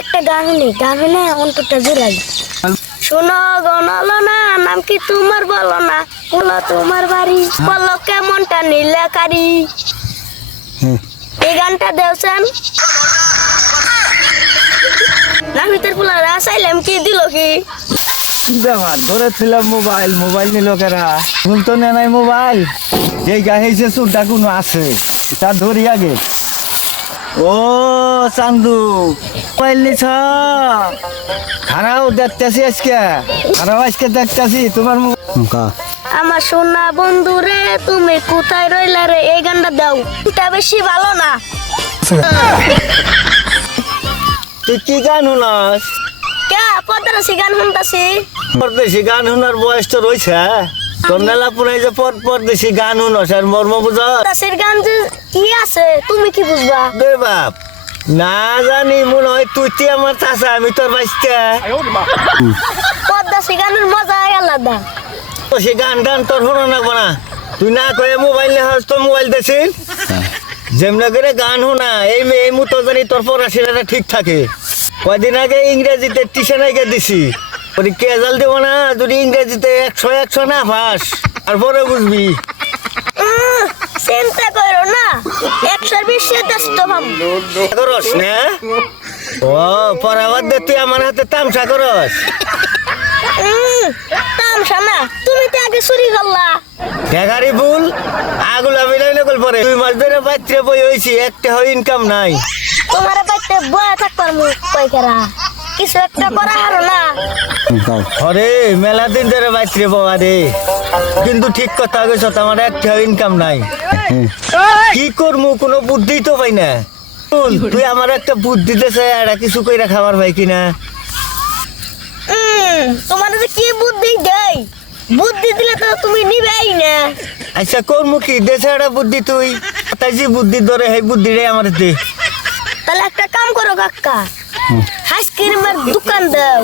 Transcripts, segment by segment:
একটা গান নেই, গান না অন্তরটা জোড়াই। শোনো গণলো না নাম কি তোমার বলো না? বলো তোমার বাড়ি, বলো কেমনটা নীলাকারি? এই গানটা দেওছেন নাহিতের পুলারা চাইলাম কি দিল কি? ব্যাপার ধরেছিলাম মোবাইল মোবাইল নিল কেরা? ভুল তো নে নাই মোবাইল। যে গাইছে চুলটা কোনো আছে তা ধরি আগে। ও চান্দু মোবাইল নিছ। খারাও দেখতেছি আজকে খারাও আজকে দেখতেছি তোমার আমার সোনা বন্ধু রে তুমি কোথায় রইলা রে? এই গানটা দাও। এটা বেশি ভালো না। তুই কি গান শুনাস? কে? পদ্মারাসি গান শুনতাছি। পরদেশি গান শোনার বয়স তো রয়েছে। তোর পুরাই যে পর পরদেশি গান শুনস আর মর্ম বুঝ পদ্মারাসির গান যে কি আছে তুমি কি বুঝবা? রে বাপ না জানি মনে হয় তুই তুই আমার চাষা আমি তোর বাইসটা পদ্মাসি গানের মজাই আলাদা। তো সে গান গান তোর শোনো না। তুই না কয়ে মোবাইল হাস তো মোবাইল দেছিস যেমন করে গান শোনা এই মে- এই মতো জানি তোর পড়াশোনাটা ঠিক থাকে। কয়দিন আগে ইংরেজিতে টিউশন আগে দিছি। পরীক্ষা রেজাল্ট দেবো না? যদি ইংরেজিতে একশো একশো না পাস তারপরে বুঝবি। উম, চিন্তা করো না। একশো বিশ ভাব। করস না? ও পড়াবার দে তুই আমার হাতে তামসা করস। উম, তামসা না তুমি তো আগে চুরি করলা। ঠেকারি ভুল আগুলা মিলাই নকল পরে। দুই মাস ধরে বাচ্চা বই হয়েছি একটা হয় ইনকাম নাই। তোমার বাড়িতে বয়া থাকবার মুখ কিছু একটা করা হারো না। আরে মেলা দিন ধরে বাইত্রে বাবা রে। কিন্তু ঠিক কথা কইছ আমার একটা ইনকাম নাই। কি করমু কোনো বুদ্ধি তো পাই না। তুই আমার একটা বুদ্ধি দেছে এটা কিছু কইরা খাবার ভাই কিনা। তোমার যে কি বুদ্ধি দেয় বুদ্ধি দিলে তো তুমি নিবেই না। আচ্ছা করমু কি? দেছে একটা বুদ্ধি তুই? তাই যে বুদ্ধি ধরে সেই বুদ্ধিটাই আমার দে। তাহলে একটা কাম করো কাকা। আইসক্রিমের দোকান দাও।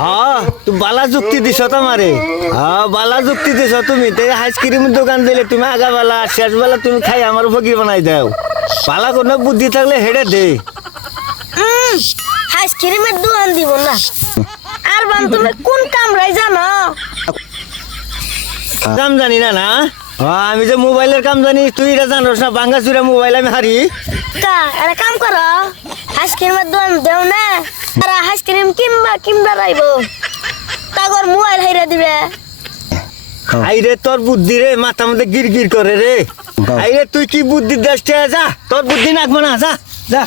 হ্যাঁ তুই বালা যুক্তি দিছ তোমারে। হ্যাঁ বালা যুক্তি দিছ তুমি। তে আইসক্রিম দোকান দিলে তুমি আগা বেলা শেষ বেলা তুমি খাই আমার ফকির বানাই দাও। বালা কোনো বুদ্ধি থাকলে হেডে দে। আইসক্রিমের দোকান দিব না। আর বান তুমি কোন কামরাই জানো? কাম জানি না না? হ্যাঁ, আমি যে মোবাইলের কাম জানি তুই এটা জানোস না বাঙ্গা চুরা মোবাইল আমি হারি। কা কাম করো। আইসক্রিমের দোকান দেও না। আর আইসক্রিম কিনবা কিনবা রাইব তাগর মোবাইল হাইরা দিবে। আইরে তোর বুদ্ধি রে মাথা মধ্যে গির গির করে রে। আইরে তুই কি বুদ্ধি দেশ যা। তোর বুদ্ধি নাকবো না যা যা।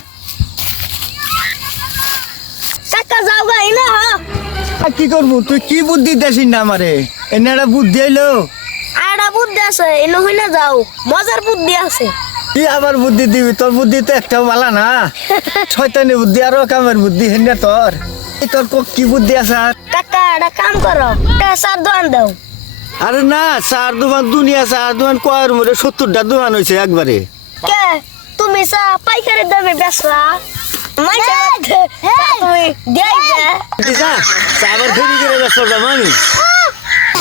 কাকা যাও গাই না হ। কি করব? তুই কি বুদ্ধি দেছিস না আমারে? এনে একটা বুদ্ধি আইলো। আড়া বুদ্ধি আছে এনে হই না যাও। মজার বুদ্ধি আছে। কি আবার বুদ্ধি দিবি তোর বুদ্ধি তো একটাও বালা না। শয়তানি বুদ্ধি আরও কামের বুদ্ধি হেন তোর। এই তোর ক- কি বুদ্ধি আছে কাকা একটা কাম করো পেশার দোকান দাও। আরে না চার দোকান দুনিয়া চার দোকান কয়ের মধ্যে সত্তরটা দোকান হয়েছে একবারে। কে? তুমি চা পাইকারি দামে বেচলা?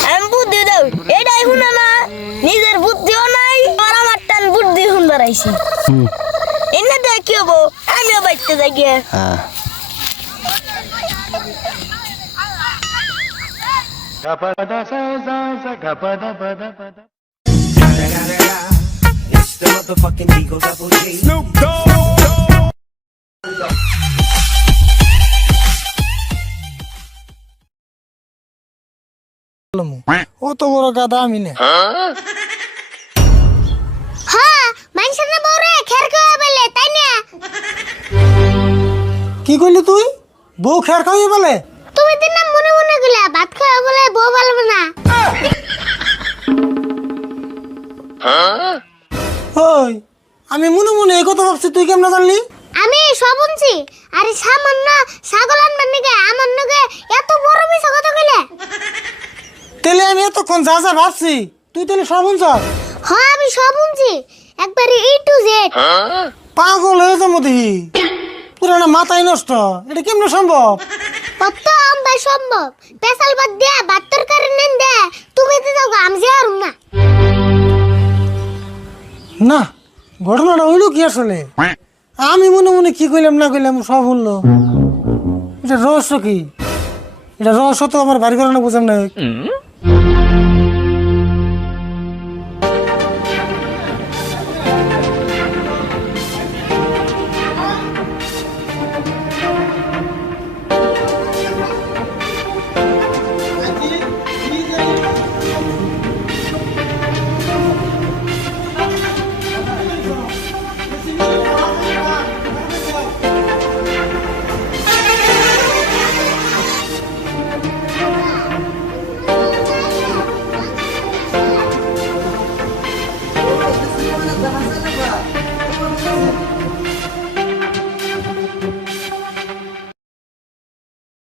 আমি বুদ্ধি দাও এটাই শুনে না। নিজের বুদ্ধিও নাই আর আমার টান বুদ্ধি এনে দেখ কি হব? আমিও বাইতে যাই গিয়ে হ্যাঁ। অত বড় গাদা আমি না। কি কইলি তুই? বউ খের খাওয়াই বলে? তুমি দিন না মনে মনে গুলা ভাত খাওয়া বলে বউ বলবে না। ওই আমি মনে মনে এই কথা ভাবছি তুই কেমন জানলি? আমি সব শুনছি। আরে সামান্য ছাগল আনবার নিগে আমার নগে এত বড় মিছা কথা কইলে। তাহলে আমি এতক্ষণ যা যা ভাবছি তুই তাহলে সব শুনছ? হ্যাঁ আমি সব শুনছি। একবারে ই টু জেড পাগল হয়ে যাব দেখি। পুরানা মাথায় নষ্ট এটা কেমন সম্ভব? কত সম্ভব? পেশাল বাদ দে ভাত তরকারি নেন দে তুমি তো যাও আমি না। না ঘটনাটা হইল কি আসলে? আমি মনে মনে কি কইলাম না কইলাম সব শুনলো এটা রহস্য কি? এটা রহস্য তো আমার বাড়ি করে না বুঝাম না